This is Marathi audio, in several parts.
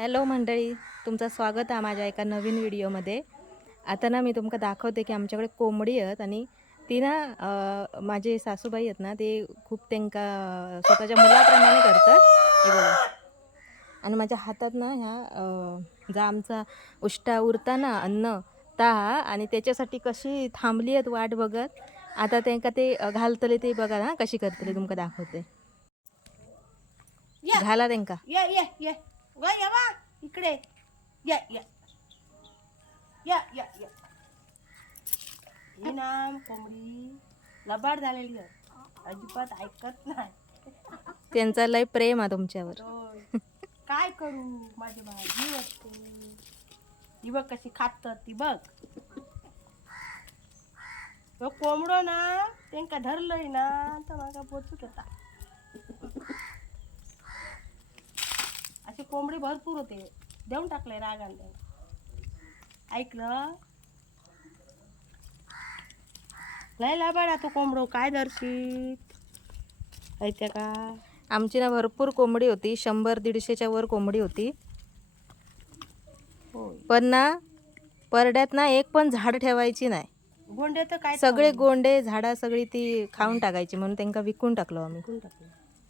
हॅलो मंडळी तुमचं स्वागत आहे माझ्या एका नवीन व्हिडिओमध्ये. आता ना मी तुमका दाखवते की आमच्याकडे कोंबडी आहेत आणि ती ना माझे सासूबाई आहेत ना ते खूप त्यांका स्वतःच्या मुलाप्रमाणे करतात. हे बघा. आणि माझ्या हातात ना ह्या जा आमचा उष्टा उरता ना अन्न ता आणि त्याच्यासाठी कशी थांबली आहेत वाट बघत आता त्यांका ते घालतले ते बघा ना कशी करतले तुमका दाखवते. घाला त्यांका. ये ये वा इकडे. या या. या या या. ही ना कोंबडी लबाड झालेली आहे. अजिबात ऐकत नाही. त्यांचा लय प्रेम आहे तुमच्यावर. होय. काय करू? माझे जीव असते ती बघ कशी खातात ती बघ. तो कोंबडो ना त्यांका धरलंय ना तर माझा पोचूच होता असे कोंबडी भरपूर होते. देऊन टाकले रागाने ऐकलं? लय लाबाडा तो कोंबडो काय दर्शित? ऐकते का? आमची ना भरपूर कोंबडी होती शंभर दीडशेच्या वर कोंबडी होती. पण ना परड्यात ना एक पण झाड ठेवायची नाही. गोंडे तर काय सगळे गोंडे झाडा सगळी ती खाऊन टाकायची म्हणून त्यांका विकून टाकलो आम्ही.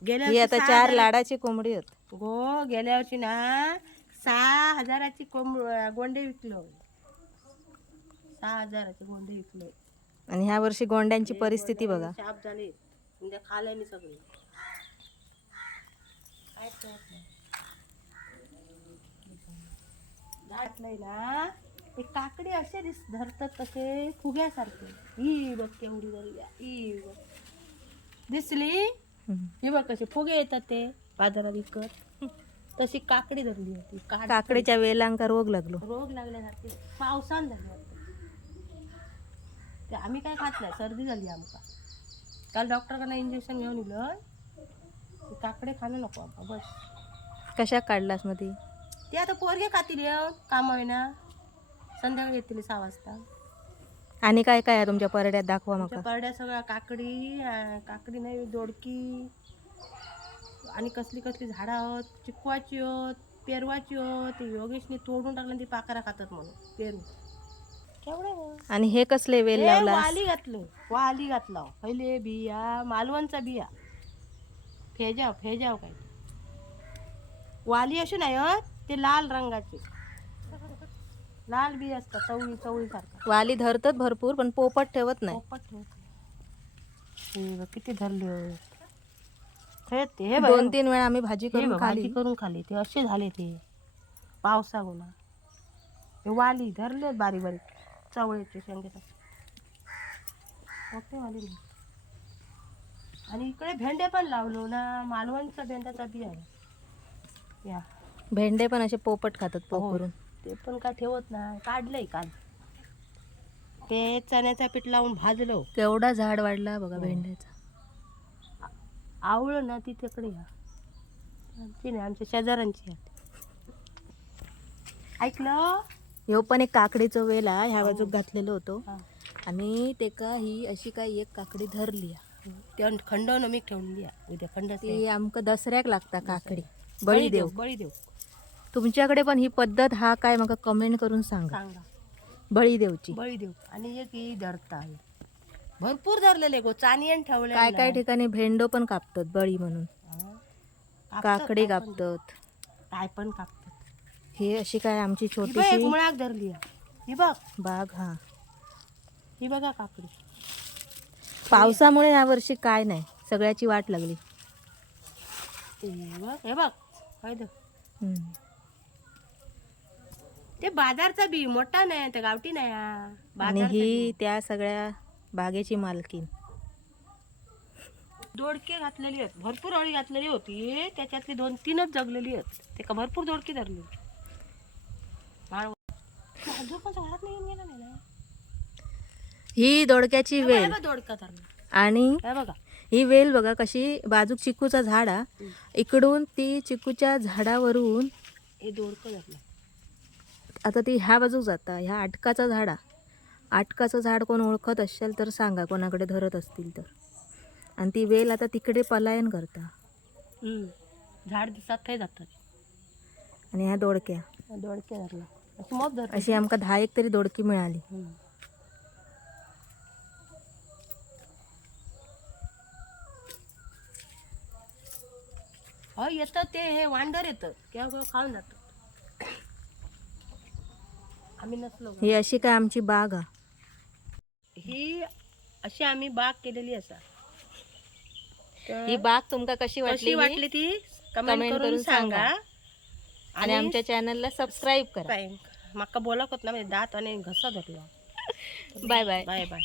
गेल्या ही वर्षी आता सहा चार हजार- लाडाची कोंबडी होत गो गेल्या वर्षी ना सहा हजाराची कोंब गोंडे विकलो सहा हजाराचे गोंडे विकले. आणि ह्या वर्षी गोंड्यांची परिस्थिती बघा. शाप झाले. म्हणजे खाले नाही सगळे. काय करत? नाही. ना ते काकडे असे दिस धरतात तसे फुग्यासारखे. ही बघ केवढी ही बघ दिसली. हे बघ कसे फुगे येतात ते बाजारात विकत. तशी काकडी धरली होती. काकडीच्या वेलांका रोग लागलो. रोग लागल्यासारखे. पावसान झाले आम्ही काय खात नाही. सर्दी झाली आमका. काल डॉक्टरकडनं इंजेक्शन घेऊन दिलं काकडे खाणं नको आता बस. कशा काढलास मग ती? ते आता पोरगे खातील काम ना संध्याकाळी येतील सहा वाजता. आणि काय काय आहे तुमच्या परड्यात? दाखवा आमच्या मका करड्या सगळ्या काकडी अं, काकडी नाही दोडकी आणि कसली कसली झाडं आहोत चिकवाची आहोत पेरवाची आहोत ते योगेशने तोडून टाकलं आणि ती पाकारा खातात म्हणून पेरू केवढे? आणि हे कसले वेल हे लावला वाली घातलं वाली घातला पहिले बिया मालवणचा बिया. फेजाव फेजाव काय? वाली अशी नाही हं, ते लाल रंगाचे. लाल बी असतात चवळी चवळी सारखा. वाली धरतात भरपूर पण पोपट ठेवत नाही. हे बघ, किती धरले होत. हे ते हे बघ, दोन तीन वेळा आम्ही भाजी हे करून बघ, खाली. भाजी करून खाली. ते असे झाले ते. पावसा गुन्हा हे वाली धरले बारीक बारीक. चवळीचे शेंगे मोठे वाली नाही. आणि इकडे भेंडे पण लावलो ना मालवणचा भेंड्याचा बी आहे. या. भेंडे पण असे पोपट खातात हो. पोकरून ते पण काय ठेवत नाही. काढलंय काल. ते चण्याचा पीठ लावून भाजलो. केवढा झाड वाढला बघा हो. भेंड्याचा. आवळं ना ती तिकडे या. आमची नाही आमच्या शेजाऱ्यांची. ऐकलं ह्यो पण एक काकडीचं वेल आहे. ह्या हो. बाजूक घातलेलो होतो. हा. आणि ते का ही अशी काय एक काकडी धरली खंड नमीक ठेवलेली आहे उद्या खंड ती आमका दसऱ्याक लागता काकडी. बळी देव बळी देव तुमच्याकडे पण ही पद्धत हा काय मग कमेंट करून सांगा. सांगा. बळी देवची बळी देव आणि एक ही. धरता भरपूर धरलेले गो चानियन ठेवले काय काय ठिकाणी भेंडो पण कापतात बळी म्हणून. काकडी कापतात. काय पण कापतात. हे अशी काय आमची ही बघ एक छोटीशी मुळाक धरली आहे. ही बघ. बाग हा. ही बघा काकडी. पावसामुळे यावर्षी काय नाही. सगळ्याची वाट लागली. हे बघ हे बघ. काय धर. हम्म. ते बाजारचा बी मोठा नाही ते गावठी नाही हा. आणि बाजारचा ही त्या सगळ्या बागेची मालकीन. दोडके घातलेली आहेत. भरपूर अळी घातलेली होती. त्याच्यातली दोन तीनच जगलेली आहेत. ते का भरपूर दोडकी धरली. माळव. अजून पण घरात नाही येऊन गेला नाही ना. ही दोडक्याची हे वेल. बघ दोडका धरला. आणि हे बघा. ही वेल बघा कशी बाजूक चिकूचा झाड. हा इकडून ती चिकूच्या झाडावरून हे दोडकं धरलं. आता ती ह्या बाजूक जाता ह्या आटकाचा झाड. आटकाचं झाड कोण ओळखत असेल तर सांगा कोणाकडे धरत असतील तर. आणि ती वेल आता तिकडे पलायन करता. झाड दिसत जातात? आणि ह्या दोडक्या. दोडके धरला अशी आमका दहा एक तरी दोडकी मिळाली. हम्म. हो येतं ते हे वांडर येतं. केव्हा केव्हा खाऊन जातं. आम्ही नसलो ही अशी काय आमची बाग हा ही अशी आम्ही बाग केलेली असा. तर ही बाग तुमका कशी वाटली कशी वाटली ती? कमेंट करून सांगा. आणि आमच्या चॅनलला सबस्क्राईब करा. काय माका बोलत होत ना म्हणजे दात आणि घसा धरला. Bye bye bye bye